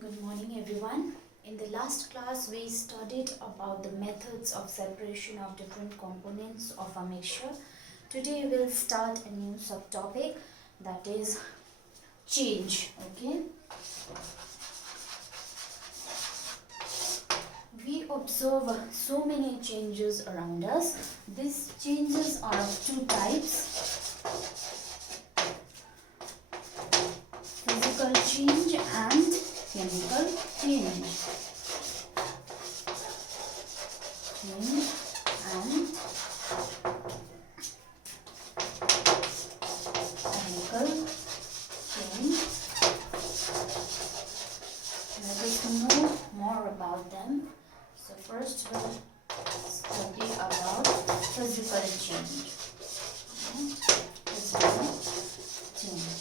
Good morning everyone. In the last class we studied about the methods of separation of different components of a mixture. Today we'll start a new subtopic, that is change. Okay. We observe so many changes around us. These changes are of two types: physical change and chemical change. Change and chemical change. Let us know more about them. So first we'll study about physical change. Physical change.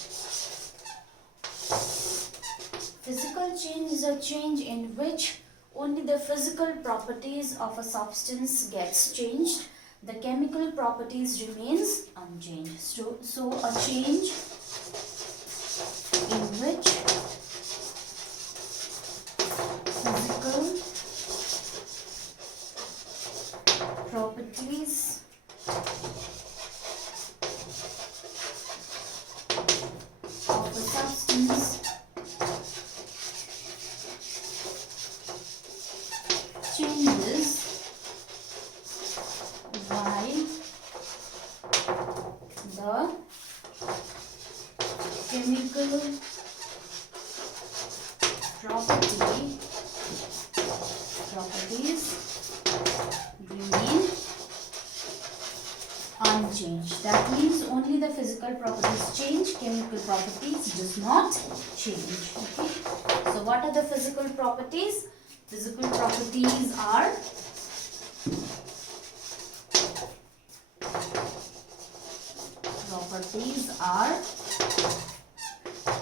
Physical change is a change in which only the physical properties of a substance gets changed. The chemical properties remains unchanged. So a change in which physical properties of a substance changes while the chemical properties remain unchanged. That means only the physical properties change, chemical properties does not change. Okay. So what are the physical properties? Physical properties are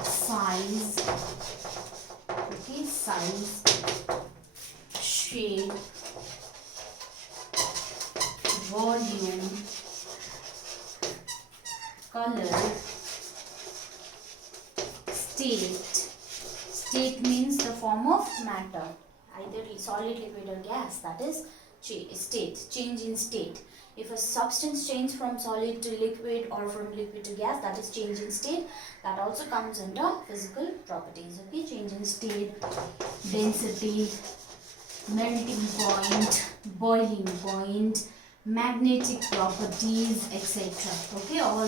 size, okay, size, shape, volume, color, state. State means the form of matter, either solid, liquid or gas, that is state, change in state. If a substance changes from solid to liquid or from liquid to gas, that is change in state. That also comes under physical properties. Okay, change in state, density, melting point, boiling point, magnetic properties, etc. Okay, all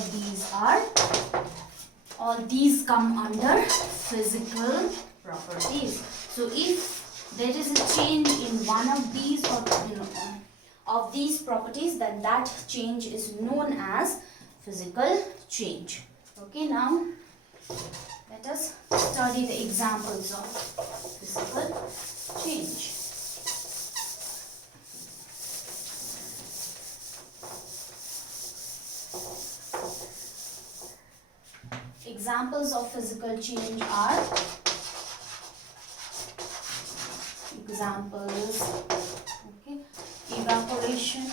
these come under physical properties. So if there is a change in one of these or of these properties, then that change is known as physical change. Okay, now let us study the examples of physical change. Examples of physical change are okay, evaporation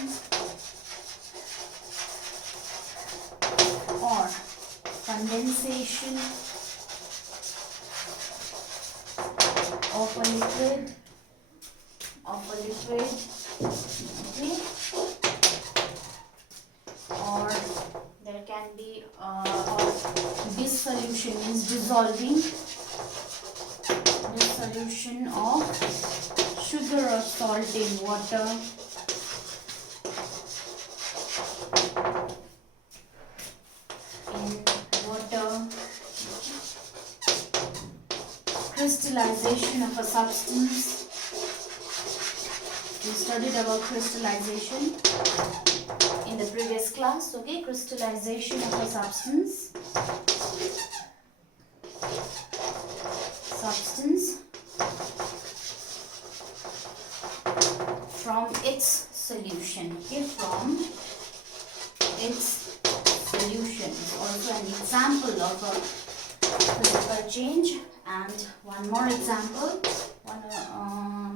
or condensation of a liquid, okay, or there can be or dissolution means dissolution of sugar or salt in water, crystallization of a substance. We studied about crystallization in the previous class. Okay, crystallization of a substance from its solution. Okay, from its solution is also an example of a physical change. And one more example,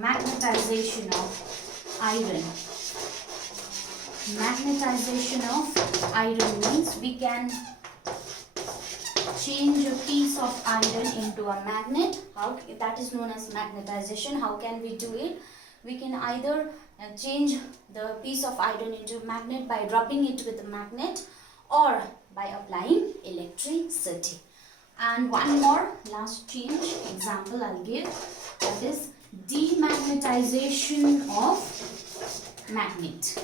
magnetization of iron. Magnetization of iron means we can change a piece of iron into a magnet. How that is known as magnetization. How can we do it? We can either change the piece of iron into a magnet by rubbing it with a magnet or by applying electricity. And one more last change example I'll give, that is demagnetization of magnet.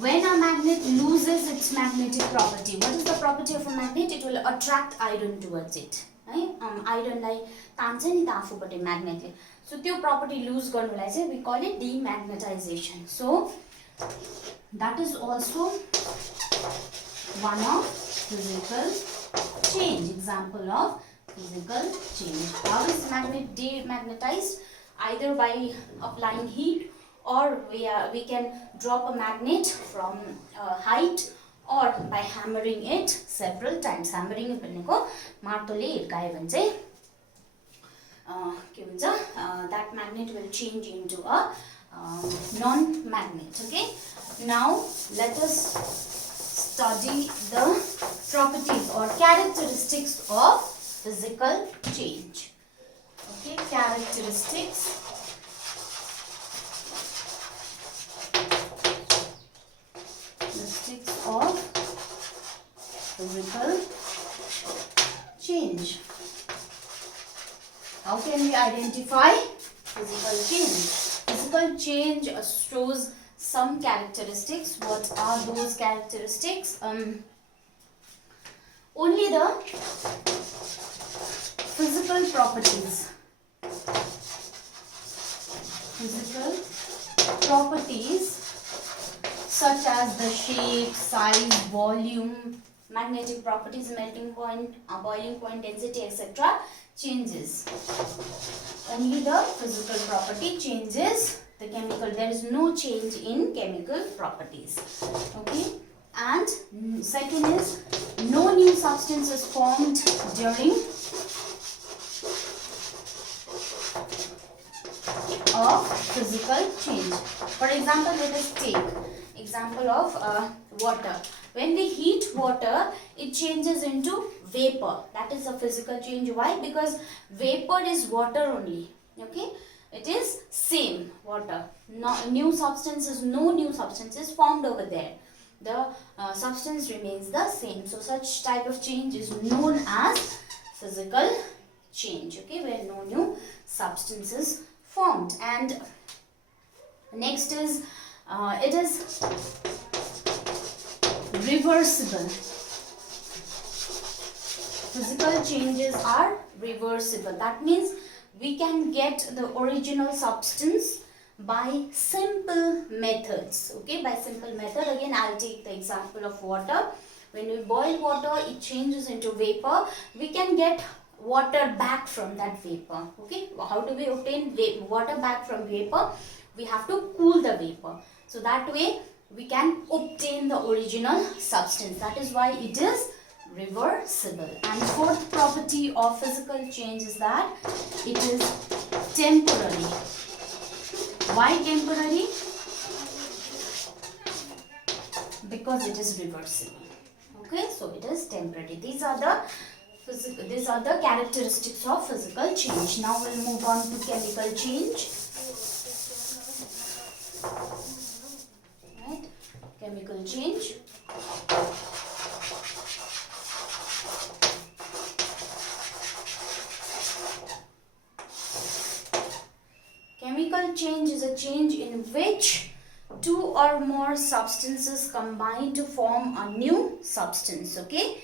When a magnet loses its magnetic property, what is the property of a magnet? It will attract iron towards it. Iron like तान्छ नि त आफूपट्टि magnet. So त्यो property lose गर्नुलाई चाहिँ we call it demagnetization. So that is also one of physical change, example of physical change. How is magnet demagnetized? Either by applying heat, or we can drop a magnet from height, or by hammering it several times. Hammering भनेको मार्तोले हिर्कायो भने चाहिँ के हुन्छ, that magnet will change into a non-magnet. Okay, now let us study the properties or characteristics of physical change. Okay, characteristics. Of physical change. How can we identify physical change? Physical change shows some characteristics. What are those characteristics? Only the physical properties. Physical properties such as the shape, size, volume, magnetic properties, melting point, boiling point, density, etc. changes. Only the physical property changes the chemical. There is no change in chemical properties. Okay. And second is, no new substance is formed during of physical change. For example, let us take example of water. When we heat water, it changes into vapor. That is a physical change. Why? Because vapor is water only. Okay, it is same water. No new substances, no new substances formed over there. The substance remains the same. So such type of change is known as physical change. Okay, where no new substances formed. And next is it is reversible. Physical changes are reversible. That means we can get the original substance by simple methods. Okay, by simple method. Again, I'll take the example of water. When we boil water, it changes into vapor. We can get water back from that vapor. Okay, how do we obtain water back from vapor? We have to cool the vapor. So that way we can obtain the original substance. That is why it is reversible. And fourth property of physical change is that it is temporary. Why temporary? Because it is reversible. Okay, so it is temporary. These are the characteristics of physical change. Now we'll move on to chemical change. Right? Chemical change. Chemical change is a change in which two or more substances combine to form a new substance. Okay,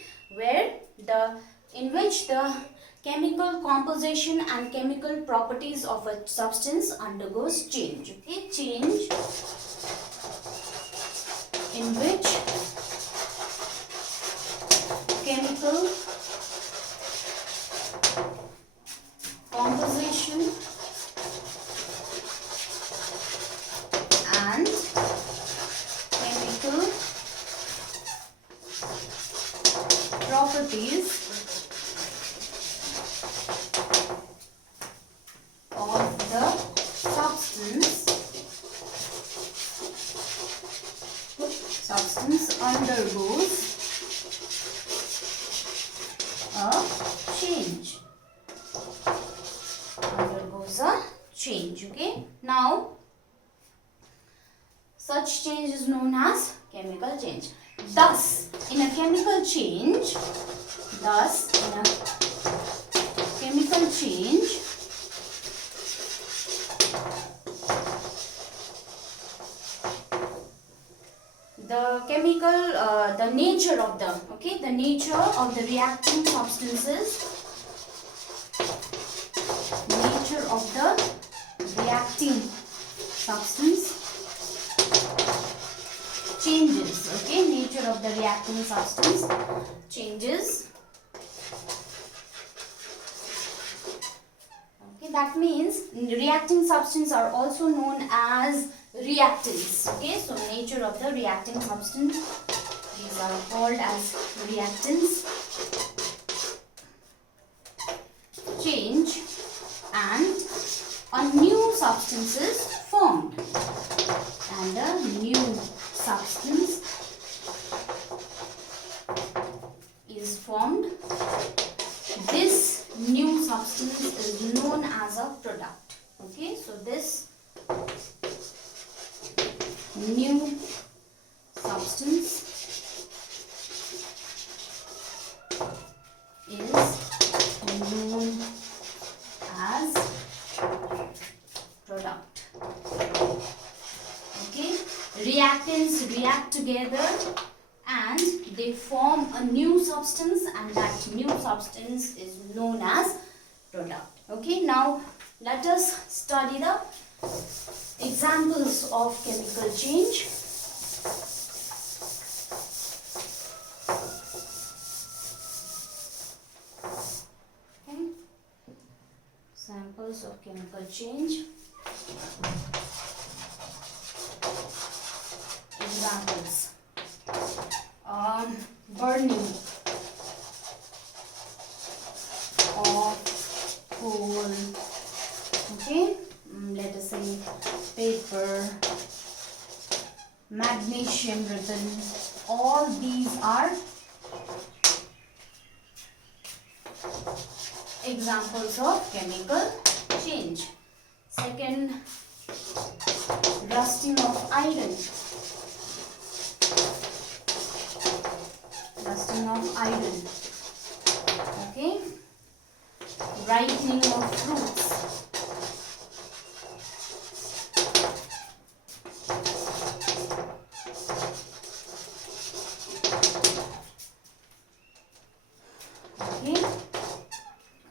in which the chemical composition and chemical properties of a substance undergoes change. Okay, change in which chemical composition and chemical properties of the substance undergoes change. Undergoes a change. Okay. Now, such change is known as chemical change. Thus, in a chemical change, the nature of the reacting substances, changes. Okay, nature of the reacting substance changes. Okay, that means reacting substances are also known as reactants. Okay, so nature of the reacting substance, these are called as reactants. Change and a new substance is formed, and a new substance is formed. This new substance is known as a product. Okay, so this new substance is known as product. Okay, reactants react together and they form a new substance, and that new substance is known as product. Okay, now let us study the examples of chemical change. Okay, examples of chemical change. Examples: burning of coal. Okay, let us say paper, magnesium ribbon. All these are examples of chemical change. Second, rusting of iron. Okay, ripening of fruits. Okay,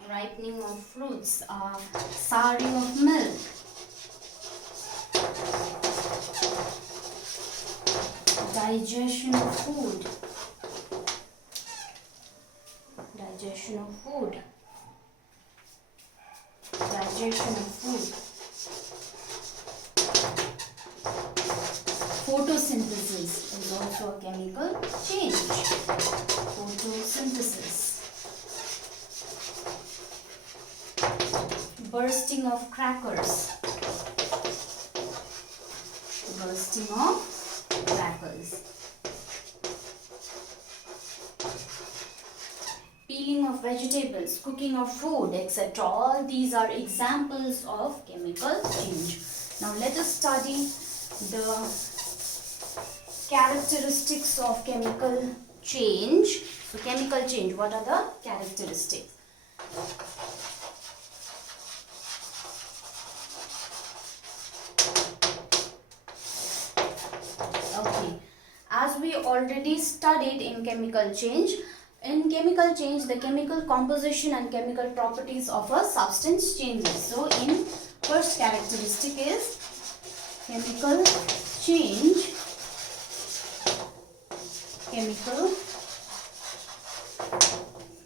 ripening of fruits. Souring of milk. Digestion of food. Photosynthesis is also a chemical change. Photosynthesis. Bursting of crackers. Peeling of vegetables, cooking of food, etc. All these are examples of chemical change. Now let us study the characteristics of chemical change. So chemical change, what are the characteristics? Okay, as we already studied in chemical change, the chemical composition and chemical properties of a substance changes. So in first characteristic is chemical change, chemical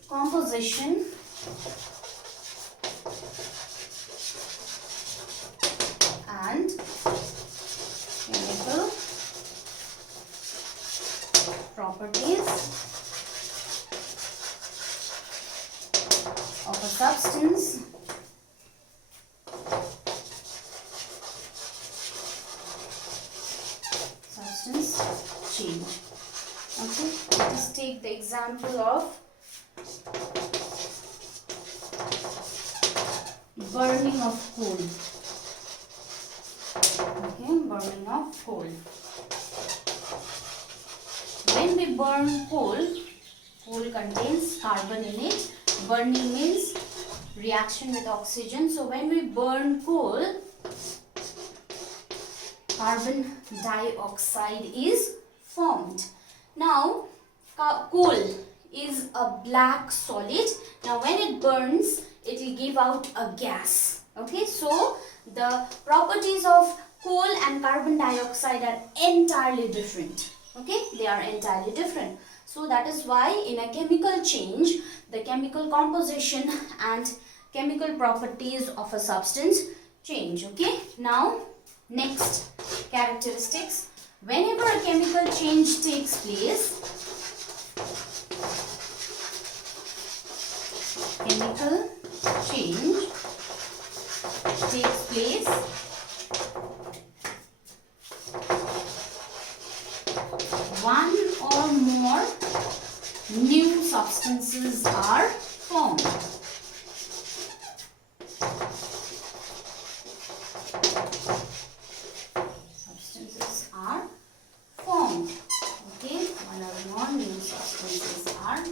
composition and chemical properties of a substance change. Okay, let us take the example of burning of coal. Okay, burning of coal. When we burn coal, coal contains carbon in it. Burning means reaction with oxygen. So when we burn coal, carbon dioxide is formed. Now, coal is a black solid. Now when it burns, it will give out a gas. Okay, so the properties of coal and carbon dioxide are entirely different. Okay, they are entirely different. So that is why in a chemical change, the chemical composition and chemical properties of a substance change. Okay, now next characteristics. Whenever a chemical change takes place, chemical change takes place, one or more new substances are formed. Substances are formed. Okay, one or more new substances are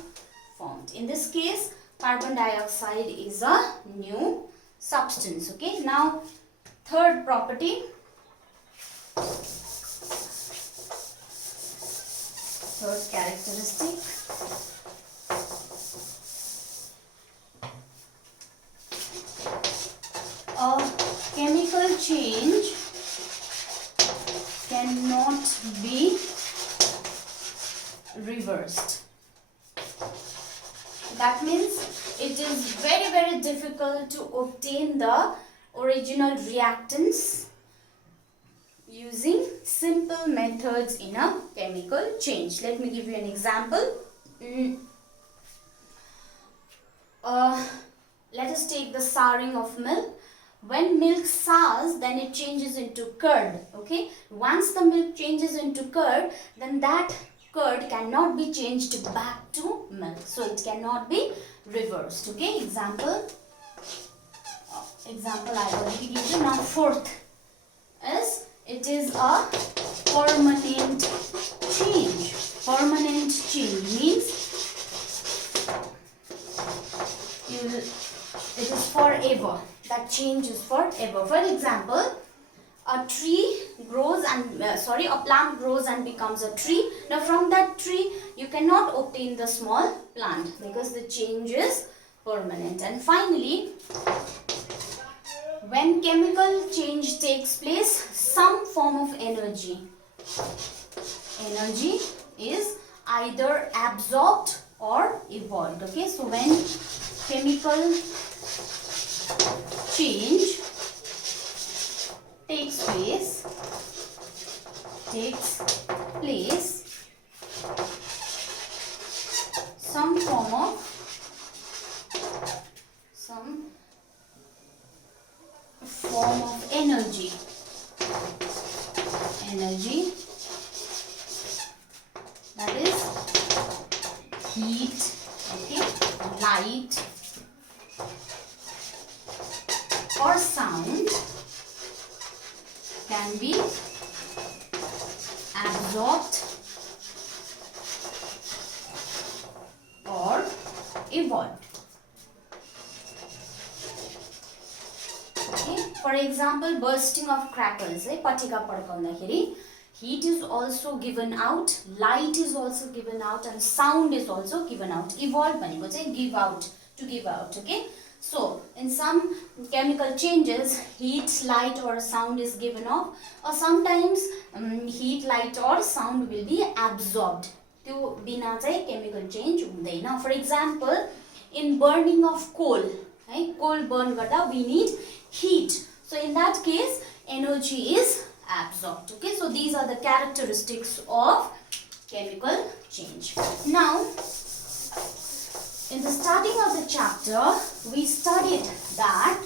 formed. In this case, carbon dioxide is a new substance. Okay, now third property, third characteristic, a chemical change cannot be reversed. That means it is very difficult to obtain the original reactants using simple methods in a chemical change. Let me give you an example. Let us take the souring of milk. When milk sours, then it changes into curd. Okay, once the milk changes into curd, then that curd cannot be changed back to milk, so it cannot be reversed. Okay, example I already give you. Now fourth is, it is a permanent change. Permanent change means it is forever. That change is forever. For example, a tree grows and a plant grows and becomes a tree. Now from that tree you cannot obtain the small plant because the change is permanent. And finally, when chemical change takes place, some form of energy is either absorbed or evolved. Okay, so when chemical change takes place, some form of energy that is heat, okay, light or sound can be absorbed or evolved. Okay, for example, bursting of crackers, patika padkaundakeri heat is also given out, light is also given out, and sound is also given out. Evolve bhaneko chai give out, to give out. Okay, so in some chemical changes, heat, light or sound is given off, or sometimes heat, light or sound will be absorbed. त्यो बिना चाहिँ chemical change हुँदैन. For example, in burning of coal, coal burn गर्दा we need heat. So in that case, energy is absorbed. Okay, so these are the characteristics of chemical change. Now, in the starting of the chapter, we studied that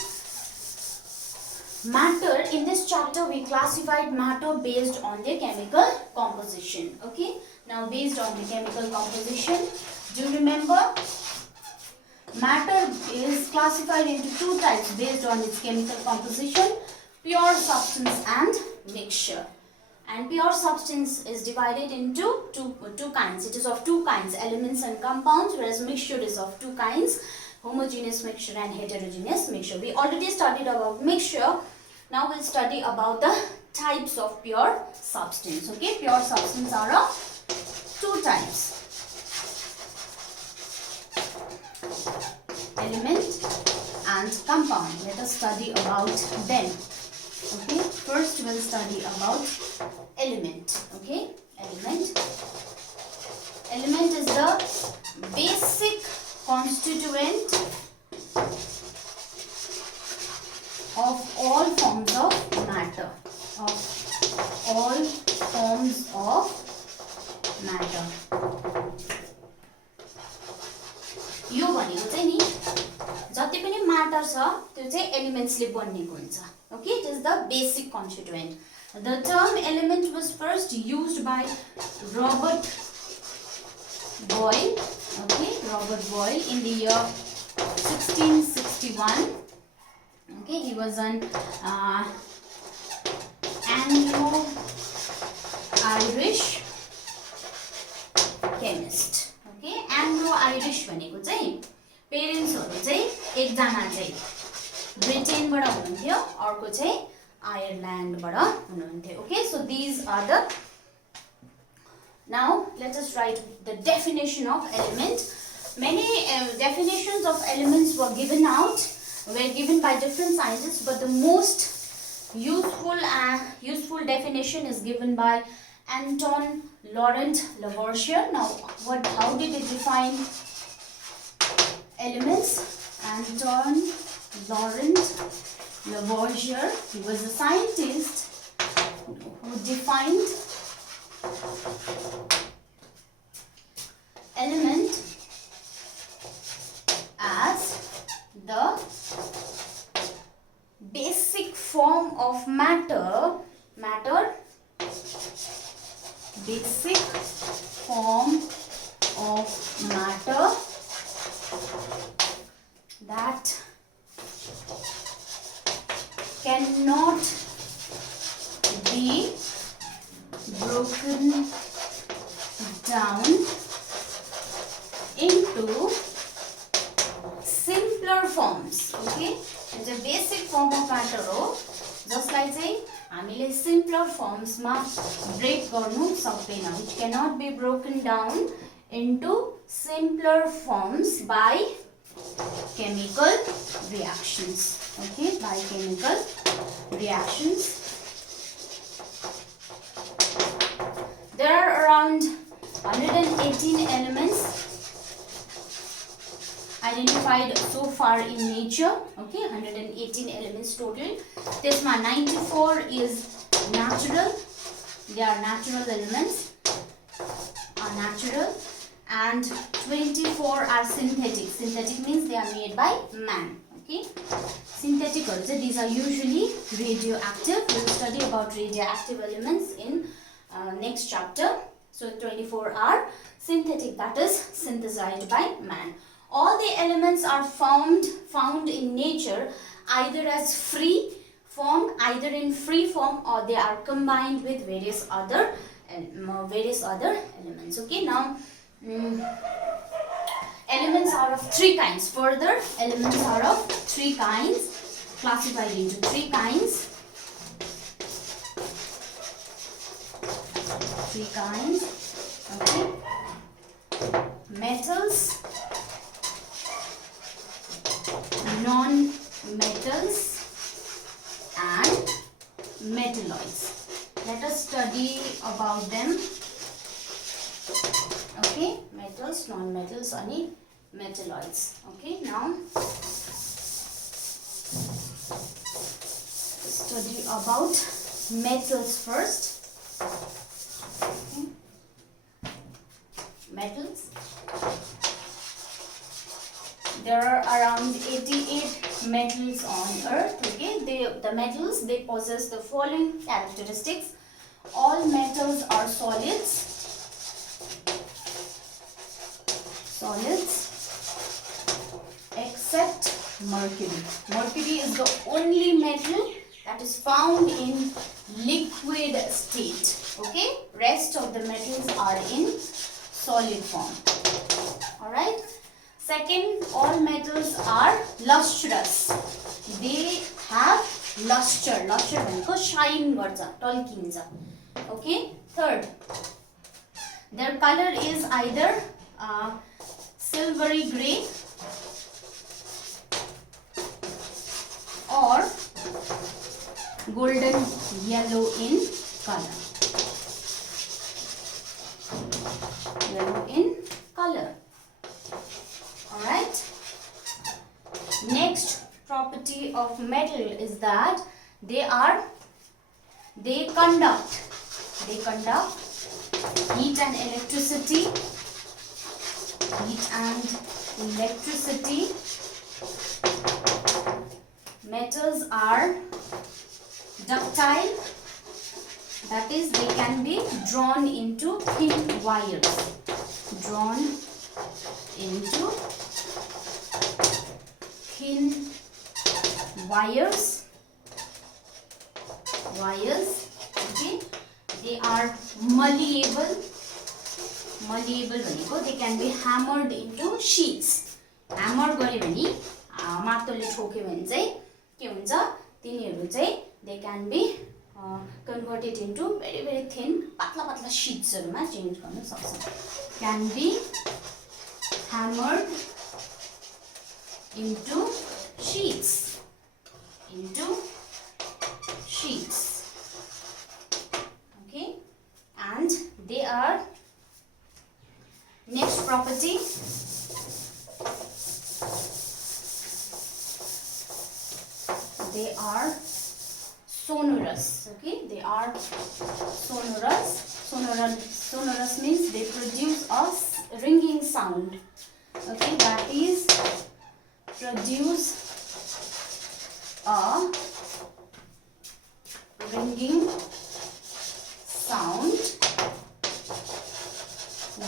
matter. In this chapter, we classified matter based on their chemical composition. Okay, now based on the chemical composition, do you remember Matter is classified into two types based on its chemical composition, pure substance and mixture. And pure substance is divided into two kinds. It is of two kinds, elements and compounds, whereas mixture is of two kinds, homogeneous mixture and heterogeneous mixture. We already studied about mixture. Now we'll study about the types of pure substance. Okay, pure substance are of two types. Element and compound. Let us study about them. Okay, first we'll study about element. Okay, element. Element is the basic constituent of all forms of matter. Of all forms of matter. यो भनेको चाहिँ नि जति पनि matter छ त्यो चाहिँ एलिमेन्ट्सले बनिएको हुन्छ. Okay, it is the basic constituent. The term element was first used by Robert Boyle. Okay, Robert Boyle in the year 1661. Okay, he was an Anglo-Irish chemist. Okay, Anglo-Irish भनेको चाहिँ पेरेन्ट्सहरु चाहिँ एकजना चाहिँ ब्रिटेनबाट हुनुहुन्थ्यो, अर्को चाहिँ आयरल्यान्डबाट हुनुहुन्थ्यो. Okay, so these are the. Now let us write the definition of element. Many definitions of elements were given by different scientists, but the most useful definition is given by Anton Laurent Lavoisier. Now, how did he define elements? Anton Laurent Lavoisier, he was a scientist who defined element as the basic form of matter. Basic form of matter that cannot be broken down into simpler forms. Okay, it's a basic form of matter हो, जसलाई चाहिँ हामीले simpler forms मा break गर्नु सक्दैन. Which cannot be broken down into simpler forms by chemical reactions. Okay, by chemical reactions. There are around 118 elements identified so far in nature. Okay, 118 elements total. This one 94 is natural. They are natural elements, are natural, and 24 are synthetic. Synthetic means they are made by man. Okay, synthetic also, these are usually radioactive. We will study about radioactive elements in next chapter. So 24 are synthetic, that is synthesized by man. All the elements are found in nature either as free form, either in free form, or they are combined with various other elements. Okay, now elements are of three kinds. Further, elements are of three kinds, classified into three kinds. Three kinds. Okay, metals, non-metals, and metalloids. Let us study about them. Okay, metals, non-metals, and metalloids. Okay, now study about metals first. Okay. Metals. There are around 88 metals on earth. Okay, the metals, they possess the following characteristics. All metals are solids. except mercury. Mercury is the only metal that is found in liquid state. Okay, rest of the metals are in solid form. Alright. Second, all metals are lustrous. They have luster. Luster भनेको shine गर्छ, टल्किन्छ. Okay. Third, their color is either silvery gray or golden yellow in color. Yellow in color. Alright. Next property of metal is that they conduct heat and electricity. Metals are ductile, that is they can be drawn into thin wires. Okay. They are malleable भनेको they can be hammered into sheets. Hammer गरे भने माटोले ठोक्यो भने चाहिँ के हुन्छ, तिनीहरु चाहिँ they can be converted into very very thin patla sheets हरुमा चेन्ज गर्न सक्छ. Can be hammered into sheets. Okay, and they are, next property, they are sonorous. Okay, they are sonorous. Sonorous means they produce a ringing sound. Okay, that is produce a ringing sound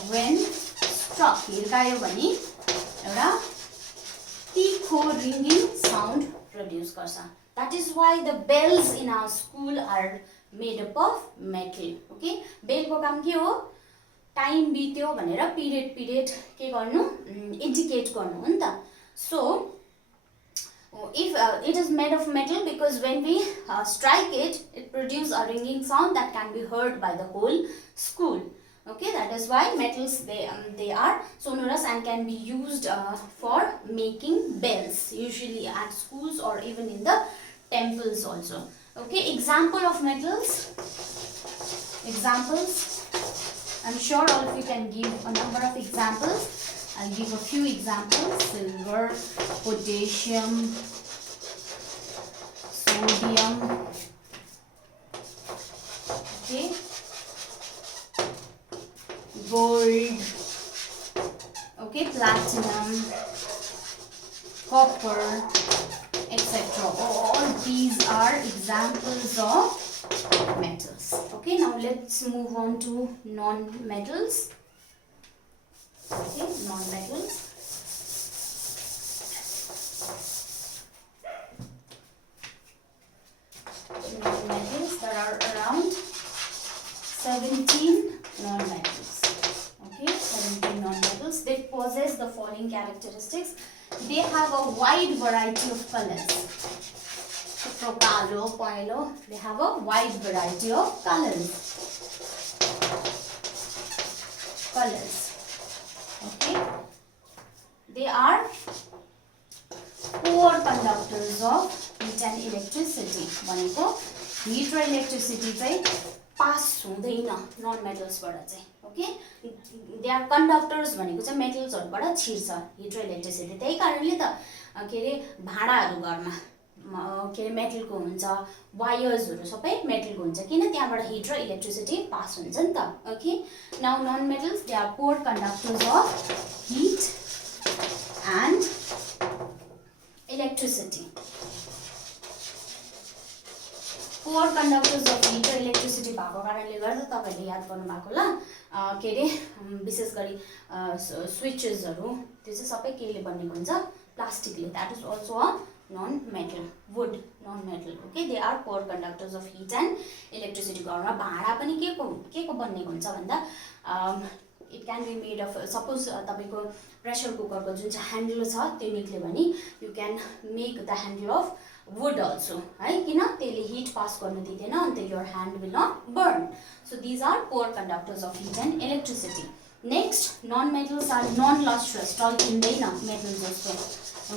when struck. हिर्कायो भने एउटा तीखो ringing sound produce गर्छ. That is why the bells in our school are made up of metal. Okay, bell को काम के हो, time बित्यो भनेर period के गर्नु, indicate गर्नु हो नि त. So if it is made of metal, because when we strike it, it produces a ringing sound that can be heard by the whole school. Okay, that is why metals, they are sonorous and can be used for making bells, usually at schools or even in the temples also. Okay, example of metals. Examples. I'm sure all of you can give a number of examples. I'll give a few examples. Silver, potassium, sodium. Okay. Gold. Okay, platinum, copper, etc. All these are examples of metals. Okay, now let's move on to non-metals. Okay, non-metals. Non-metals, there are around 17 non-metals. Okay, 17 non-metals. They possess the following characteristics. They have a wide variety of colors. Kalo, poilo, they have a wide variety of colors. Okay, they are poor conductors of heat and electricity. भनेको heat र electricity चाहिँ pass हुँदैन non-metals बाट चाहिँ. Okay, they are conductors भनेको चाहिँ metals हरुबाट छिर्छ heat र electricity. त्यही कारणले त के रे भाडाहरु घरमा के रे मेटल को हुन्छ, वायर्स हरु सबै मेटल को हुन्छ, किन त्यहाँबाट हिट र इलेक्ट्रिसिटी पास हुन्छ नि त. Okay, now non metals, they are poor conductors of heat and electricity. Poor conductors of heat र इलेक्ट्रिसिटी भएको कारणले गर्दा तपाईले याद गर्नु भएको होला, के रे विशेष गरी स्विचेस हरु त्यो चाहिँ सबै केले बनेको हुन्छ, plastic, that is also a non-metal. Wood, non-metal. Okay, they are poor conductors of heat and electricity. घरमा भाँडा पनि के को बन्नेको हुन्छ भन्दा it can be made of, suppose तपाईको pressure cooker को जुन चाहिँ handle छ त्यो निक्ल्यो भने you can make the handle of wood also, है, किन त्यसले heat pass गर्न दिदैन अनि your hand will not burn. So these are poor conductors of heat and electricity. Next, non-metals are non-lustrous. टल्किँदैन metals जस्तो.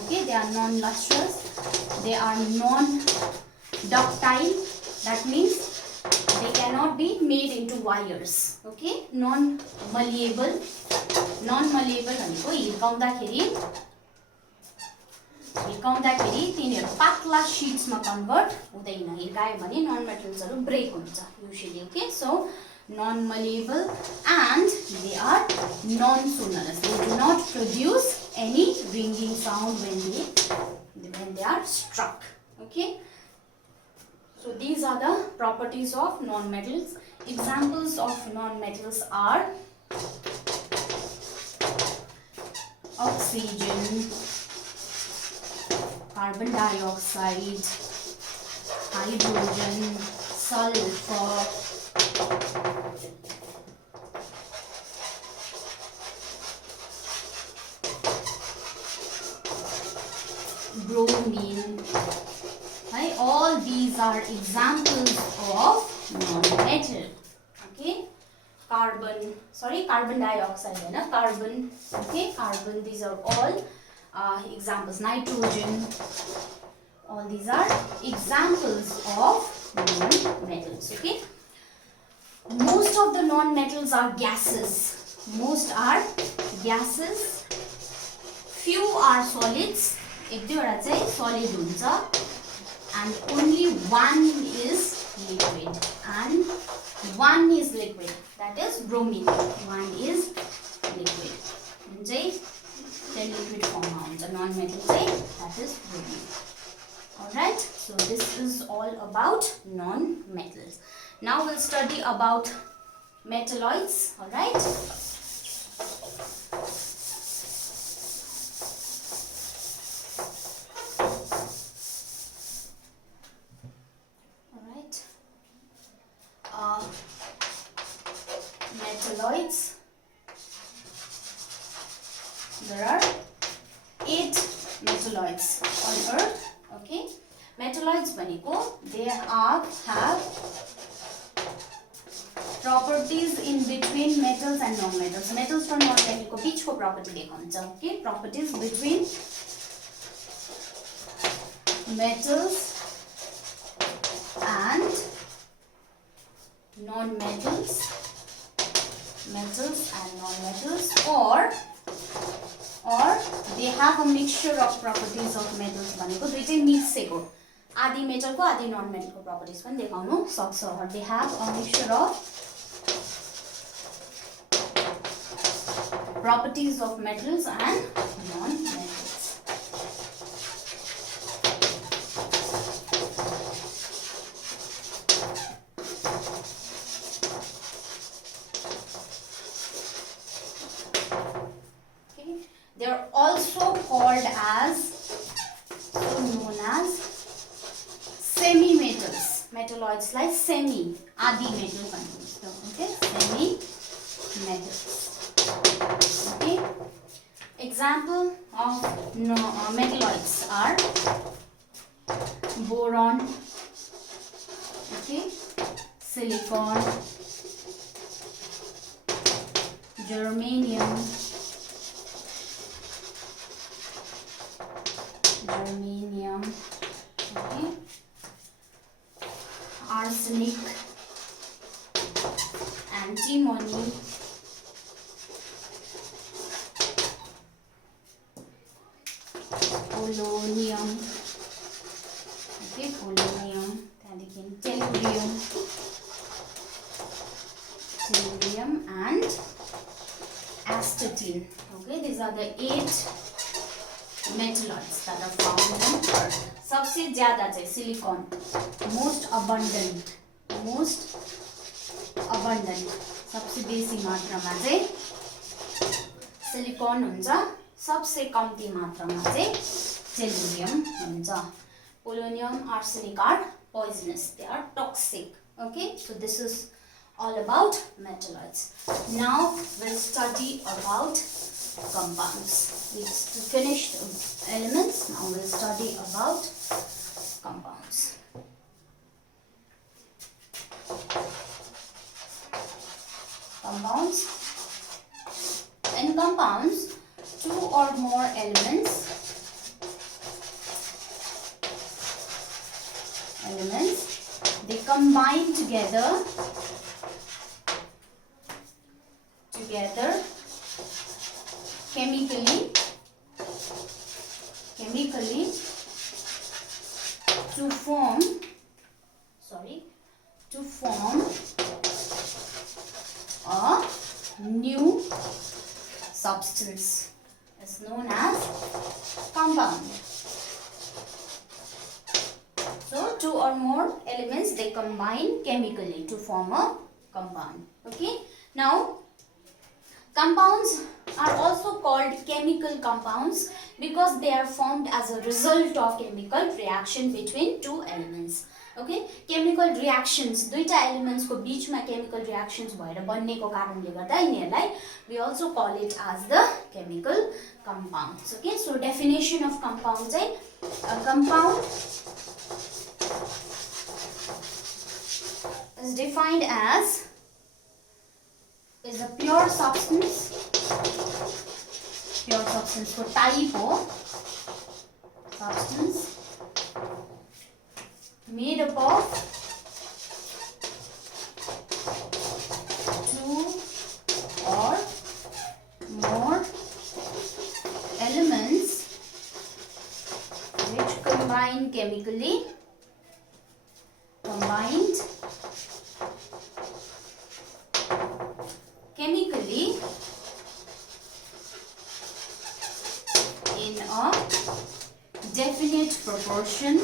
Okay, they are non-lustrous. They are non-ductile. That means they cannot be made into wires. Okay, non-malleable. Non-malleable भनेको हिर्काउँदाखेरि तिनीहरु पातला sheets मा convert हुँदैन. हिर्कायो भने non-metals हरु break हुन्छ usually. Okay, so non-malleable and they are non-sonorous. They do not produce any ringing sound when they are struck. Okay, so these are the properties of non-metals. Examples of non-metals are oxygen, carbon dioxide, hydrogen, sulfur, bromine. Right? All these are examples of non-metal. Okay, carbon dioxide and carbon. Okay, carbon. These are all examples. Nitrogen. All these are examples of non-metals. Okay. Most of the non-metals are gases. Most are gases. Few are solids. एक दुईवटा चाहिँ solid हुन्छ and only one is liquid and one is liquid, that is bromine. One is liquid. जुन चाहिँ liquid form मा हुन्छ non-metal चाहिँ, that is bromine. Alright, so this is all about non-metals. Now we'll study about metalloids. Alright. Metalloids. There are 8 metalloids on Earth. Okay, metalloids भनेको they have properties in between metals and non-metals. Metals raw non-metal को बीचको property दिएको हुन्छ. Okay, properties between metals and non-metals, metals and non-metals, or they have a mixture of properties of metals भनेको दुईटै मिक्सेको आधी metal को आधी none metal को properties पनि देखाउनु सक्छ. Or they have a mixture of properties of metals and non-metals. They are also called as, known as semi-metals. Metalloids like semi, adi metal contains. Okay, semi-metals. Okay. Example of metalloids are boron. Okay, silicon, germanium. Okay, arsenic, antimony, polonium. Okay, polonium, tellurium and astatine. Okay, these are the 8 metalloids that are found on Earth. सबसे ज्यादा चाहिँ silicon, most abundant, सबसे बेसी मात्रामा चाहिँ silicon हुन्छ. सबसे कम्ती मात्रामा चाहिँ टेलुरियम हुन्छ. Polonium, arsenic are poisonous. They are toxic. Okay, so this is all about metalloids. Now we'll study about compounds. We finished elements. Now we'll study about compounds. Compounds. In compounds, two or more elements they combine together chemically to form a new substance is known as compound. So two or more elements, they combine chemically to form a compound. Okay. Now compounds are also called chemical compounds because they are formed as a result of chemical reaction between two elements. Okay. Chemical reactions, दुईटा elements को बीच में chemical reactions भएर बन्नेको कारणले गर्दा यिनीहरूलाई we also call it as the chemical compounds. Okay. So definition of compound चाहिँ a compound is defined as is a pure substance for type of substance made up of two or more elements which combined chemically in a definite proportion,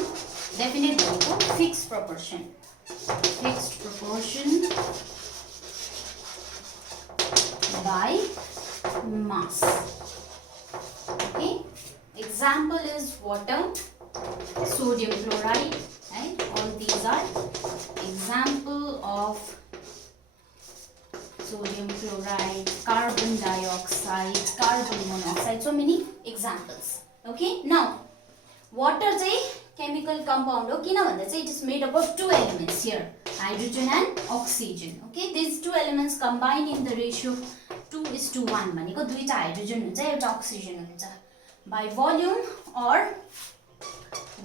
fixed proportion by mass. Okay, example is water, sodium chloride, right? All these are example of sodium chloride, carbon dioxide, carbon monoxide, so many examples. Okay, now water is a chemical compound. Okay, now it is made up of two elements here, hydrogen and oxygen. Okay, these two elements combined in the ratio 2:1. भनेको दुईटा hydrogen हुन्छ एउटा oxygen हुन्छ. By volume or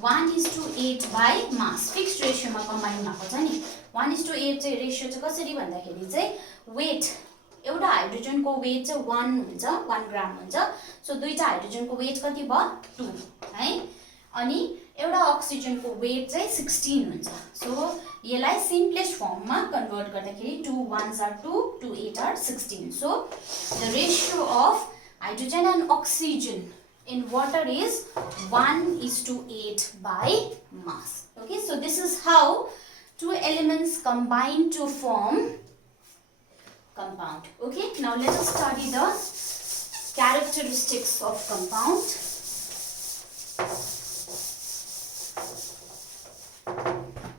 1:8 by mass. Fixed ratio मा combine भएको छ नि. 1:8 चाहिँ ratio चाहिँ कसरी भन्दाखेरि चाहिँ weight, एउटा हाइड्रोजन को weight चाहिँ 1 हुन्छ, 1 ग्राम हुन्छ. सो दुईटा हाइड्रोजन को weight कति भयो 2 है. अनि एउटा अक्सिजन को weight चाहिँ 16 हुन्छ. सो यसलाई सिम्पलेस्ट फर्म मा कन्भर्ट गर्दाखेरि 2 1s are 2, 2 8 are 16. So the ratio of hydrogen and oxygen in water is 1:8 by mass. Okay, so this is how two elements combine to form compound. Okay, now let us study the characteristics of compound.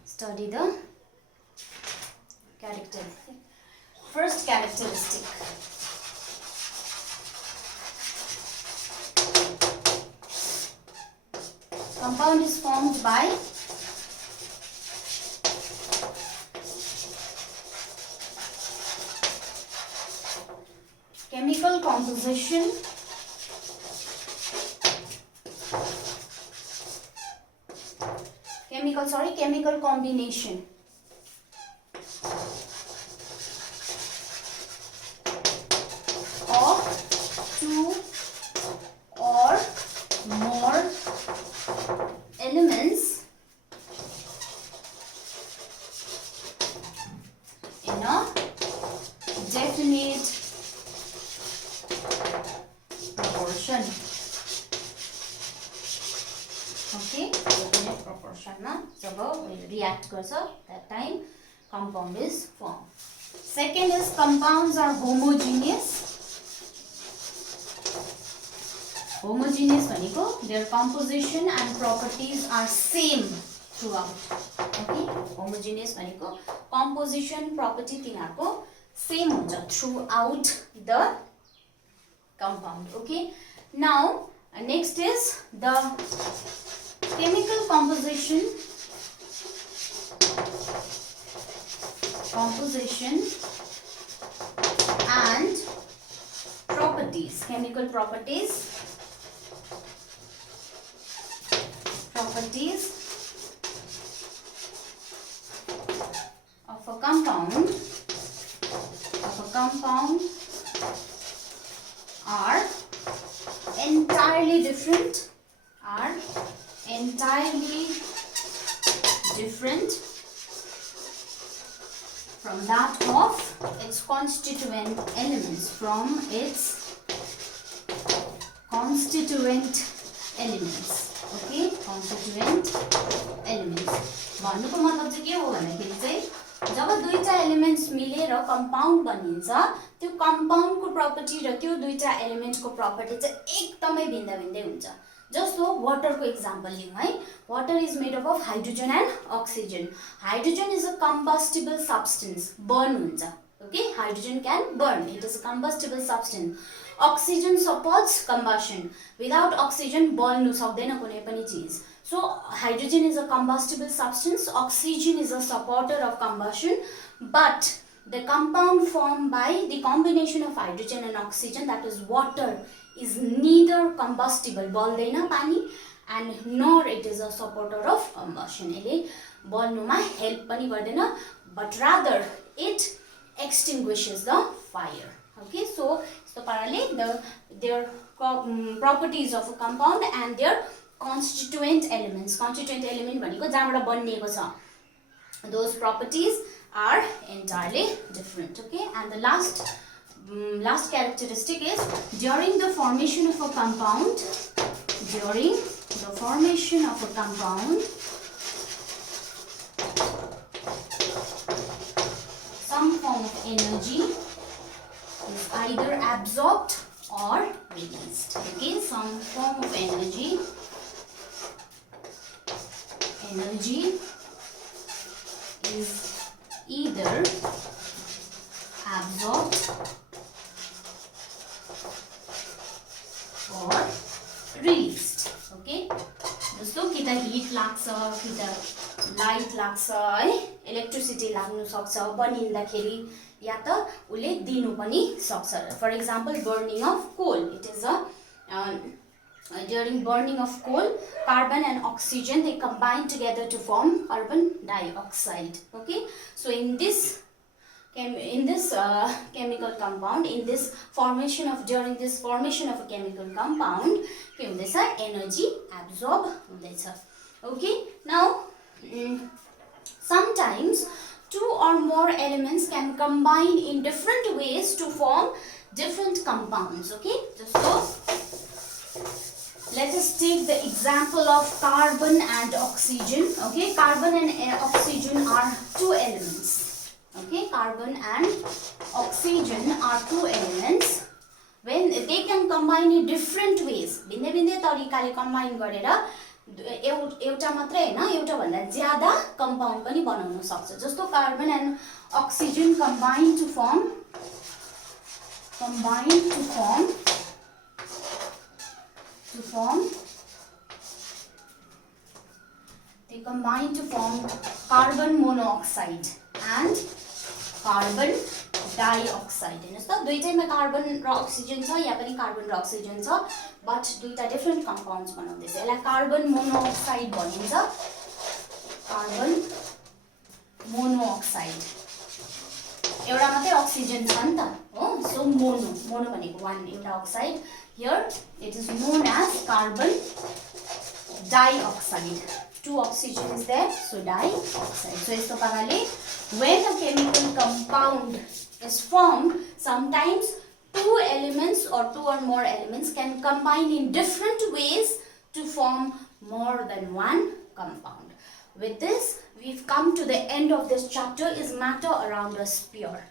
Study the characteristic. First characteristic. Compound is formed by chemical composition chemical combination of two or more elements in a definite proportion. Okay, definite proportion na jab will react garcha that time compound is formed. Second is compounds are homogeneous. Homogeneous भनेको their composition and properties are same throughout. Okay, homogeneous भनेको composition property तिनीहरुको same हुन्छ throughout the compound. Okay, now next is the chemical composition and properties. Chemical properties of a compound are entirely different from that of its constituent elements, Okay, constituent elements. भन्नुको मतलब चाहिँ के हो भन्दाखेरि चाहिँ जब दुईटा एलिमेन्ट्स मिलेर कम्पाउन्ड बनिन्छ त्यो कम्पाउन्डको प्रपर्टी र त्यो दुईटा एलिमेन्टको प्रपर्टी चाहिँ एकदमै भिन्न हुन्छ. जस्तो वाटरको एक्जाम्पल लिउँ है. Water is made up of hydrogen and oxygen. Hydrogen is a combustible substance, burn हुन्छ. Okay, hydrogen can burn, it is a combustible substance. Oxygen supports combustion. Without oxygen बल्नु सक्दैन कुनै पनि चिज. So hydrogen is a combustible substance, oxygen is a supporter of combustion, but the compound formed by the combination of hydrogen and oxygen, that is water, is neither combustible, baldaina pani, and nor it is a supporter of combustion. Ele balnuma help pani gardaina, but rather it extinguishes the fire. Okay, so parallel their properties of a compound and their constituent elements. Constituent element भनेको जहाँबाट बनिएको छ. Those properties are entirely different. Okay, and the last characteristic is during the formation of a compound, some form of energy is either absorbed or released. Okay, some form of energy is either absorbed or released. Okay, जस्तो कि त hit लाग्छ, कि त light लाग्छ है, electricity लाग्नु सक्छ बनिँदाखेरि, या त उले दिनु पनि सक्छ. For example burning of coal, it is during burning of coal, carbon and oxygen, they combine together to form carbon dioxide. Okay, so in this chemical compound, during this formation of a chemical compound, के हुँदैछ, energy absorb हुँदैछ. Okay, now sometimes two or more elements can combine in different ways to form different compounds. Okay, let us take the example of carbon and oxygen. Okay, carbon and oxygen are two elements. Okay, carbon and oxygen are two elements. When they can combine in different ways, भिन्दै तरिकाले combine गरेर एउटा मात्रै हैन, एउटा भन्दा ज्यादा compound पनि बनाउन सक्छ. जस्तो carbon and oxygen combine to form carbon monoxide and carbon dioxide. हेर्नुस् त, दुईटैमा कार्बन र अक्सिजन छ या पनि कार्बन र अक्सिजन छ, बट दुईटा डिफरेंट कम्पाउन्ड्स बनाउँदैछ. यसलाई कार्बन मोनोअक्साइड भनिन्छ. कार्बन मोनोअक्साइड एउटा मात्रै अक्सिजन छ नि त हो, सो मोनो भनेको वान, एउटा oxide. Here it is known as carbon dioxide. Two oxygen is there, so dioxide. So यस्तो पाराले when a chemical compound is formed, sometimes two elements or two or more elements can combine in different ways to form more than one compound. With this, we've come to the end of this chapter, is matter around us pure.